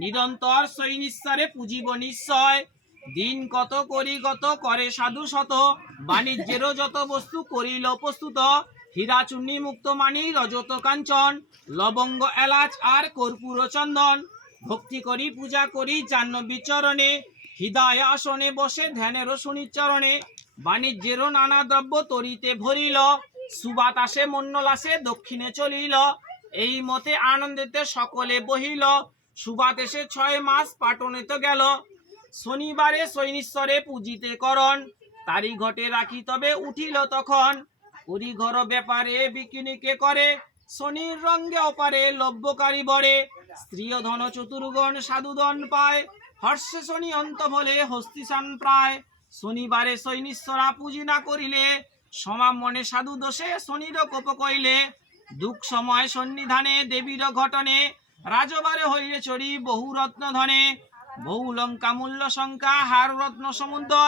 নিরন্তর সৈনিশ্বরে পুজিব নিশ্চয়। দিন কত করি গত করে সাধু শত, বাণিজ্যেরও যত বস্তু করিল প্রস্তুত। হীরা চূর্ণী মুক্ত মানি রজত কাঞ্চন, লবঙ্গ এলাচ আর কর্পূর চন্দন। ভক্তি করি পূজা করি জাহ্নবী চরণে, হৃদয় আসনে বসে ধ্যানেরও সুনিচরণে। বাণিজ্যেরও নানা দ্রব্য তরিতে ভরিল, সুবাতাসে মন্নলাসে দক্ষিণে চলিল। এই মতে আনন্দেতে সকলে বহিল, সুবাত এসে 6 মাস পাটনেতে গেল। শনিবারে সৈনিশ্বরে পূজিতে করণ, তারি ঘটে রাখি তবে উঠিল তখন। করি ঘর ব্যাপারে বিকিনিকে করে, শনির রঙ্গে অপারে লভ্যকারী বরে। স্ত্রী ধন চতুর্গণ সাধুদন পায়, হর্ষে শনি অন্ত বলে হস্তিসান প্রায়। শনিবারে সৈনিশ্বরা পুজি না করিলে, সমাম মনে সাধু দোষে শনির কোপ কইলে। দুঃখ সময় সন্নিধানে দেবীর ঘটনে, রাজবারে হইলে চড়ি বহু রত্ন ধনে। বহু লঙ্কা মূল্য শঙ্কা হার রত্ন সমুদয়।